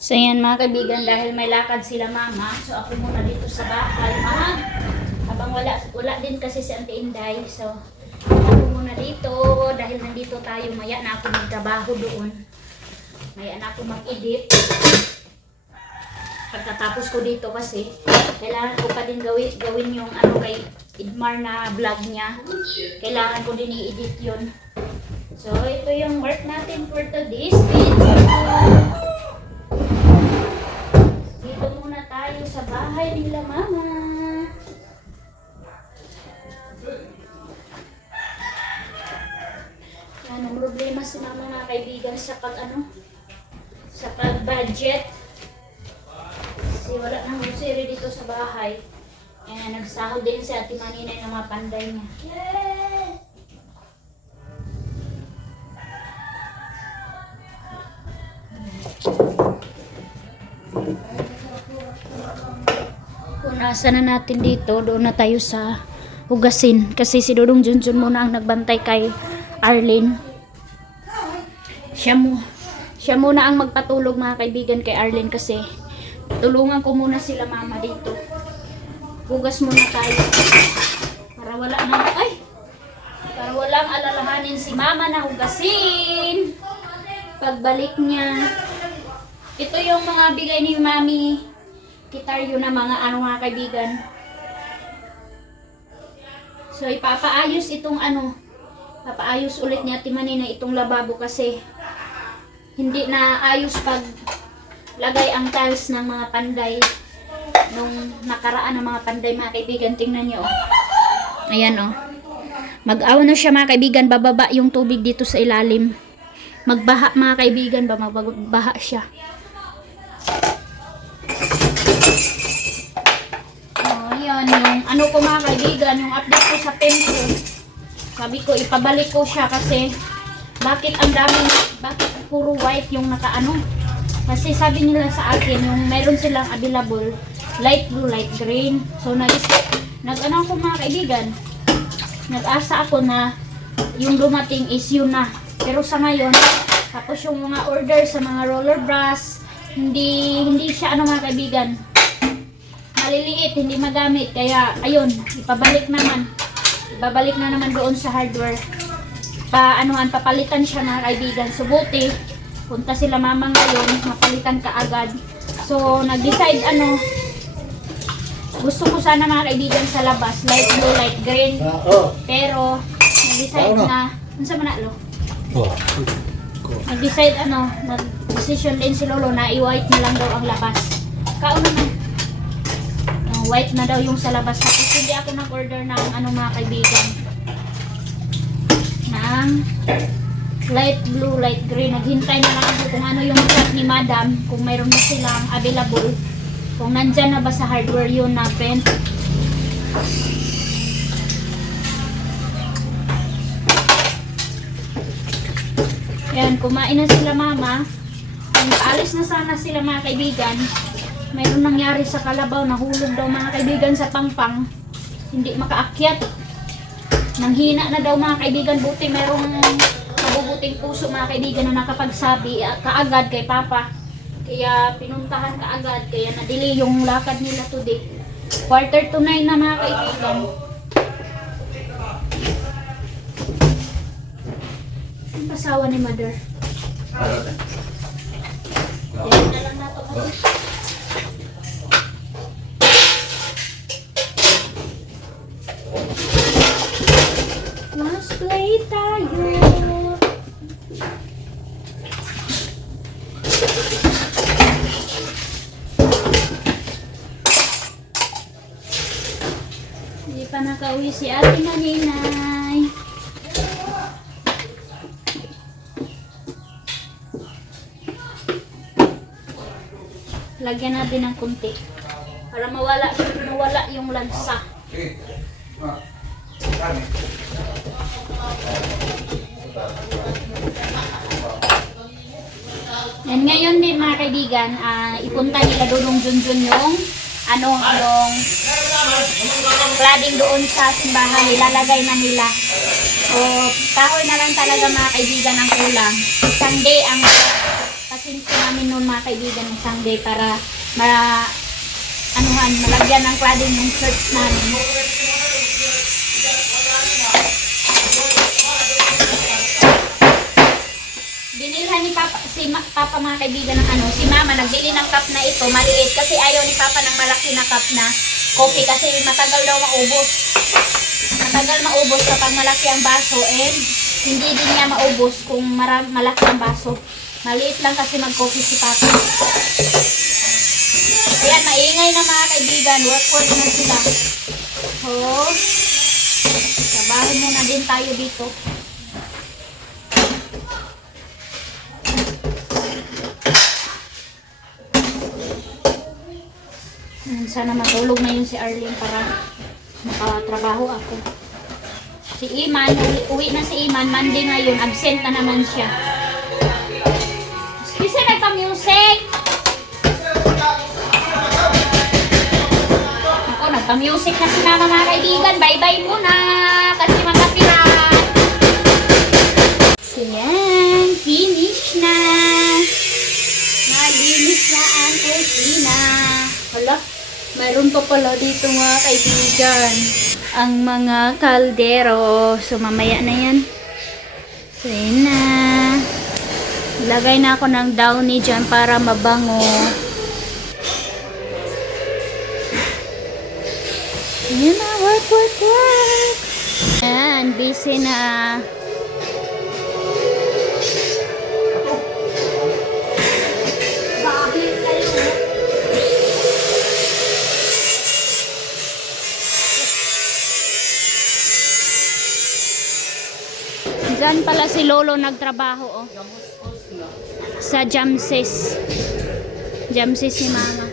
So yan mga kaibigan, dahil may lakad sila mama, so ako muna dito sa bahay, habang wala din kasi si Auntie Inday, so ako muna dito, dahil nandito tayo, maya na ako magtrabaho doon, maya na ako mag-edit. Pagkatapos ko dito kasi, kailangan ko pa din gawin yung ano kay Idmar na vlog niya, kailangan ko din i-edit yun. So ito yung work natin for today's video. Dito muna tayo sa bahay nila mama. Yan ang problema si mama mga kaibigan sa sa pag-budget. Kasi wala nang grocery dito sa bahay. Yan, nagsahod din si Ate Maninay ng mga panday niya. Punasan na natin dito, doon na tayo sa hugasin kasi si Dodong Junjun muna ang nagbantay kay Arlene. Siya muna ang magpatulog mga kaibigan kay Arlene kasi tulungan ko muna sila mama dito. Hugas muna tayo para walang alalahanin si mama na hugasin pagbalik niya. Ito yung mga bigay ni Mami Kitaryo na mga mga kaibigan. So ipapaayos itong papaayos ulit ni Ate Manina itong lababo kasi hindi na ayos pag lagay ang tiles ng mga panday nung nakaraan ng mga panday mga kaibigan. Tingnan niyo ayan mag-aw na siya mga kaibigan, bababa yung tubig dito sa ilalim, magbaha mga kaibigan, magbaha siya. Ayan yung ko mga kaibigan, yung update ko sa penso. Sabi ko ipabalik ko siya kasi bakit puro white yung kasi sabi nila sa akin yung meron silang available light blue, light green. So ko mga kaibigan, nag-asa ako na yung dumating is yun na. Pero sa ngayon, tapos yung mga order sa mga roller brush, hindi siya mga kaibigan, maliliit, hindi magamit. Kaya ayun, ibabalik na naman doon sa hardware. Papalitan siya mga kaibigan. So buti, punta sila mama ngayon, mapalitan ka agad. So nag-decide gusto ko sana mga kaibigan sa labas, light blue, light green. Pero nag-decide na, unsa man na lo? Nag-decide nag-decision din si Lolo na i-white na lang daw ang labas. Kauna na. White na daw yung sa labas. Kasi hindi ako nag-order ng mga kaibigan. Ng light blue, light green. Naghintay na lang ako kung ano yung chat ni Madam. Kung mayroon na silang available. Kung nandyan na ba sa hardware yun na pen. Yan, kumain na sila mama. Kung alis na sana sila mga kaibigan, mayroon nangyari sa kalabaw, nahulog daw mga kaibigan sa pangpang, hindi makaakyat, nanghina na daw mga kaibigan. Buti mayroong mabubuting puso mga kaibigan na nakapagsabi kaagad kay Papa, kaya pinuntahan kaagad, kaya na-delay yung lakad nila today. 8:45 na mga kaibigan. Ang pasawa ni Mother. Yan na lang nato kasi. Let's play tayo. Hindi pa nakauwi si Ate Maninay. Lagyan natin ng kunti para mawala yung lansa. Yan ngayon din mga kaibigan, ipunta nila Dodong Junjun yung cladding doon sa simbahan, ilalagay na nila. So kahoy na lang talaga mga kaibigan ang kulang. Isang day ang kasi pinto namin noon mga kaibigan ng Sunday para malagyan ng cladding ng church namin. Binilhan ni Papa mga kaibigan ng si Mama nagbili ng cup na ito, maliit kasi ayaw ni Papa ng malaki na cup na coffee kasi matagal daw maubos. Matagal maubos kapag malaki ang baso and hindi din niya maubos kung malaki ang baso. Maliit lang kasi mag-coffee si Papa. Ayan, maingay na mga kaibigan. Work na sila. So, trabaho muna din tayo dito. Sana matulog na yun si Arlene para makatrabaho ako. Si Iman, uwi na si Iman, Monday ngayon, absent na naman siya. Kasi nagpa-music! Ako, nagpa-music na si Mama mga kaibigan. Bye-bye muna! Kasi makapirat! So yan, finish na! Malinis na ang kusina. Hala, mayroon pa pala dito mga kaibigan. Ang mga kaldero. So, mamaya na yan. So, yun na. Lagay na ako ng downy dyan para mabango. Yun na, work. Yan, busy na. Diyan pala si Lolo nagtrabaho, oh. Sa Jamses. Jamses si Mama.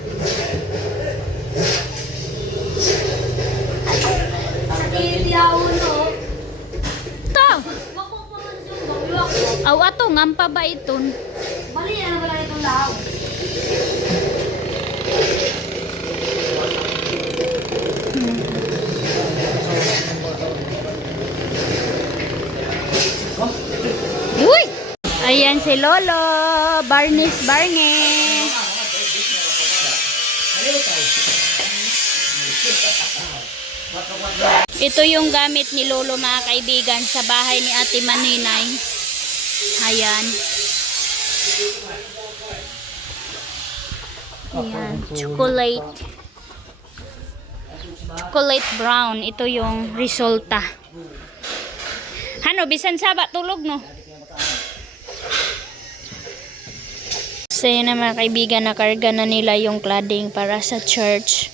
Ito! Aw, ato, ngampa ba iton? Bali, ano ba lang itong lao? Uy! Ayan si Lolo. Barnes. Ito yung gamit ni Lolo mga kaibigan sa bahay ni Ate Maninay. Ayan. Ayan. Chocolate brown. Ito yung resulta. Hano, bisan saba tulog no? So yun na mga kaibigan, nakarga na nila yung cladding para sa church.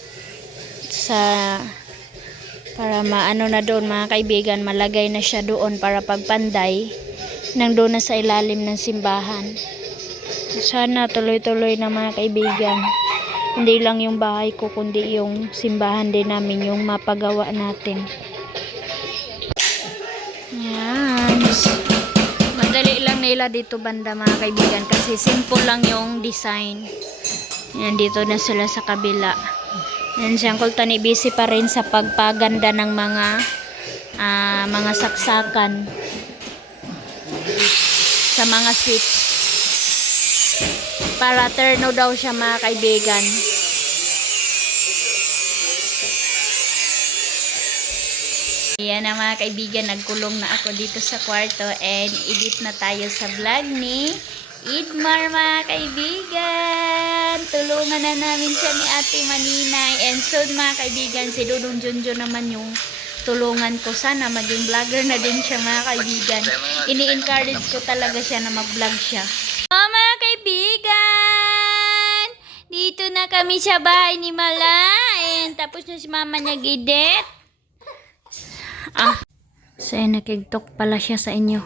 Para maano na doon mga kaibigan, malagay na siya doon para pagpanday nang doon na sa ilalim ng simbahan. Sana tuloy-tuloy na mga kaibigan. Hindi lang yung bahay ko kundi yung simbahan din namin yung mapagawa natin. Yan. Madali lang nila dito banda mga kaibigan kasi simple lang yung design. Yan, dito na sila sa kabila. Yan, si Uncle Tani busy pa rin sa pagpaganda ng mga saksakan sa mga switch. Para turno daw siya mga kaibigan. Ayan na mga kaibigan, nagkulong na ako dito sa kwarto and edit na tayo sa vlog ni Idmar mga kaibigan. Tulungan na namin siya ni Ate Maninay and soon mga kaibigan si Dudong Junjun naman yung tulungan ko. Sana maging vlogger na din siya mga kaibigan. Ini-encourage ko talaga siya na mag-vlog siya. Oh mga kaibigan, dito na kami sa bahay ni Mala and tapos na si mama niya gidit. So nakiktok pala siya sa inyo.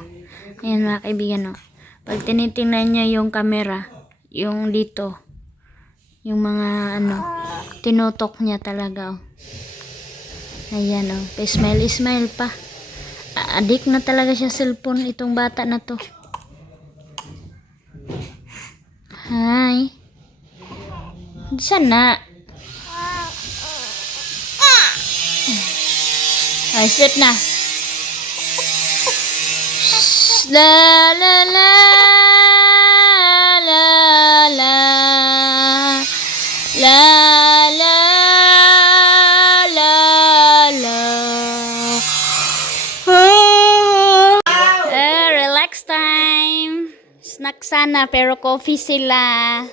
Ayan mga kaibigan, oh. Pag tinitingnan niya yung camera, yung dito, yung mga tinutok niya talaga, oh. Ayan, oh. Smile pa. Adik na talaga siya cellphone itong bata na to. Hi. Sana. Ay, sleep na. La la la la La la la la. Relax time. Snack sana pero coffee sila.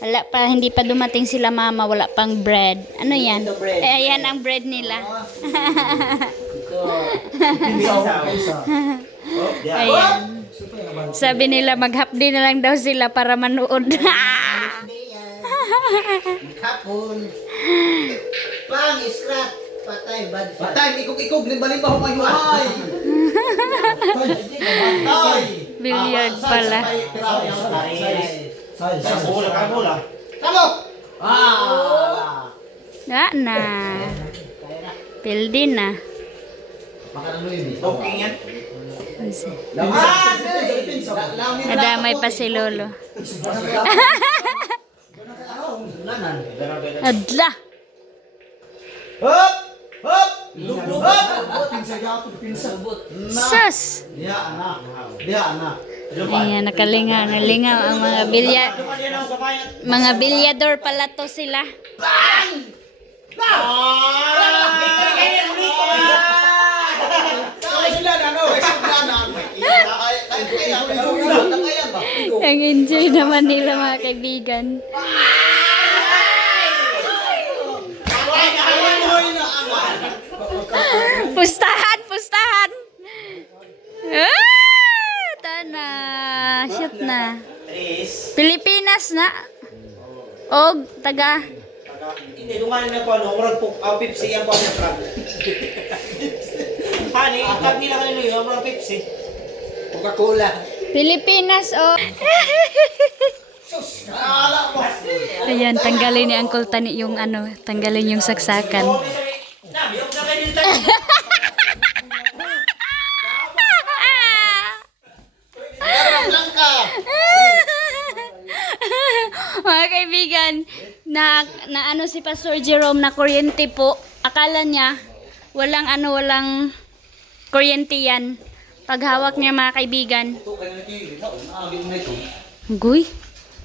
Wala pa, hindi pa dumating sila mama, wala pang bread. Ano yan? Eh, ayan ang bread nila. Ayan. Sabi nila mag-half-day na lang daw sila para manood. Kapon. Pang israt. Patay, bad shot. Patay, ikog-ikog, limbalim ba humayuhay? Patay! Billiard pala. Kamok! Ah! Na na. Pildi na. Okay yan. Nadamay pa si Lolo. Adla. Hop! Hop! Hop! Sus. Dia anak. Dia anak. Ayan, nakalingaw. Nalingaw ang mga bilyador pala to sila. Ang enjoy naman nila mga kaibigan. Pustahan, pustahan. Tana, shoot na. Pilipinas na. Og taga. Hindi, dumanin na po, ano, murag po, Pepsi yan po ang truck. Hani, itag nila kanino yun, murag Pepsi. Coca-Cola. Pilipinas, oh. Ayan, tanggalin ni Uncle Tani yung ano, tanggalin yung saksakan. Nabi, yung na kayo dito. Mga kaibigan, na ano si Pastor Jerome na kuryente po. Akala niya walang kuryente yan. Paghawak niya mga kaibigan. Guy.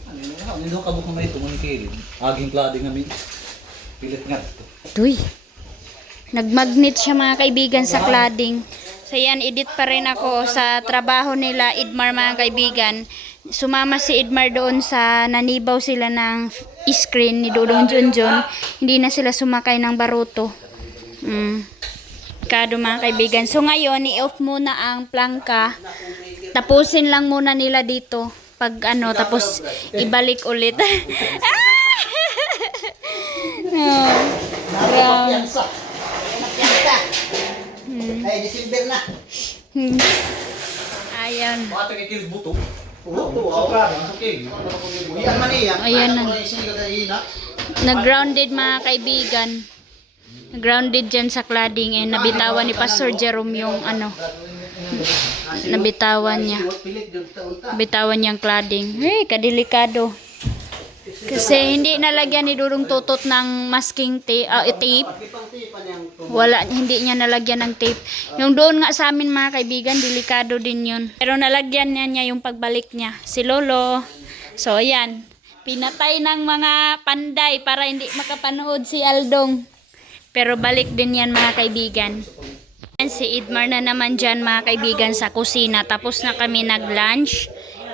Ano ka buka may tumon kilid. Aging klading kami. Pilit nga. Duy. Nagmagnet siya mga kaibigan sa cladding. So yan, edit pa rin ako sa trabaho nila, Idmar mga kaibigan. Sumama si Idmar doon sa nanibaw sila ng screen ni Dudong Junjun. Hindi na sila sumakay ng baruto. Kado mga kaibigan. So ngayon, i-off muna ang plangka. Tapusin lang muna nila dito. Pag ano, tapos ibalik ulit. Ay, December na. Ayan. Pati kay kilid buto. Yan man iya. Ayan na. na. Nag-grounded mga kaibigan. Grounded dyan sa cladding. Eh, nabitawan ni Pastor Jerome yung ano. Nabitawan niya. Bitawan niyang cladding. Kadelikado. Kasi hindi nalagyan ni Dudong Tutot ng masking tape. Wala, hindi niya nalagyan ng tape. Yung doon nga sa amin mga kaibigan, delikado din yun. Pero nalagyan niya yung pagbalik niya. Si Lolo. So ayan, pinatay ng mga panday para hindi makapanood si Aldong. Pero balik din yan mga kaibigan. Si Idmar na naman dyan mga kaibigan sa kusina. Tapos na kami nag-lunch.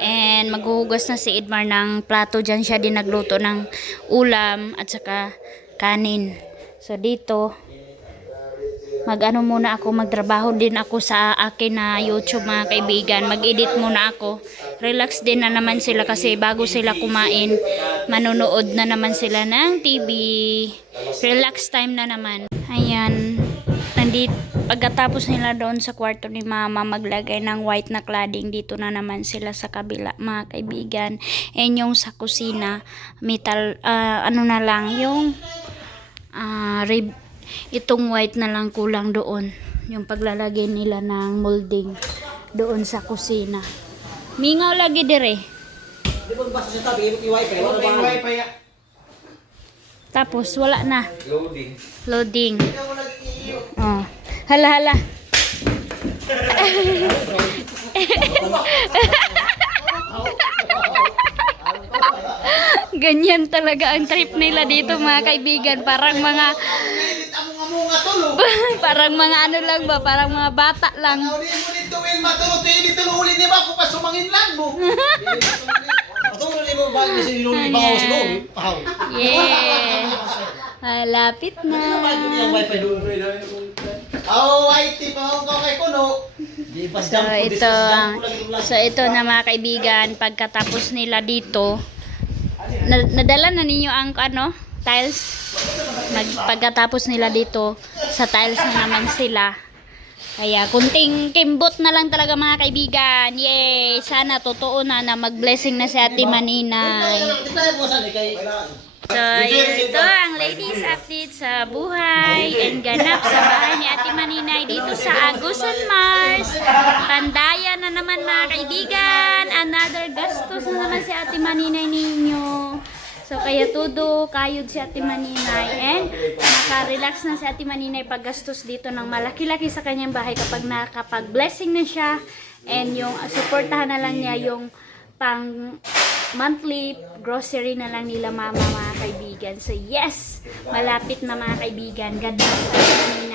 And maghuhugas na si Idmar ng plato. Dyan siya din nagluto ng ulam at saka kanin. So dito, mag-ano muna ako, magtrabaho din ako sa akin na YouTube mga kaibigan. Mag-edit muna ako. Relax din na naman sila kasi bago sila kumain, manonood na naman sila ng TV. Relax time na naman. Ayan. Nandito. Pagkatapos nila doon sa kwarto ni Mama maglagay ng white na cladding, dito na naman sila sa kabila mga kaibigan. And yung sa kusina, metal, ano na lang, yung itong white na lang kulang doon. Yung paglalagay nila ng molding doon sa kusina. Mingaw lagi dire. Di ba basta sa tabi, i-wifi? Wifi ya. Tapos wala na. Loading. Loading. Oh. Hala hala. Ganyan talaga ang trip nila dito mga kaibigan. Parang mga Ngayon, ang mga munga tulo. parang mga ano lang ba, parang mga bata lang. Uli mo dito, Wilma, tulo, dito uli ni ba? Kung pasumangin lang mo. Tulo ni mo, bakit kasi niluli ba ako sa loob? Pahaw. Yeah. Malapit na. wifi doon. Oh, whitey pa ako kay Kuno. So ito na mga kaibigan, pagkatapos nila dito, nadala na ninyo ang ano, tiles. Pagkatapos nila dito, sa tiles na naman sila. Kaya kunting kimbot na lang talaga mga kaibigan. Yay! Sana totoo na mag-blessing na si Ate Maninay. So, ito ang ladies update sa buhay and ganap sa bahay ni Ate Maninay dito sa Agusan, Mars. Pandayan na naman mga kaibigan. Another gastos na naman si Ate Maninay ninyo. So, kaya todo kayod si Ate Maninay and nakarelax na si Ate Maninay paggastos dito ng malaki-laki sa kanyang bahay kapag nakapag-blessing na siya and yung supportahan na lang niya yung pang monthly grocery na lang nila mama mga kaibigan. So yes, malapit na mga kaibigan. God bless sa inyo.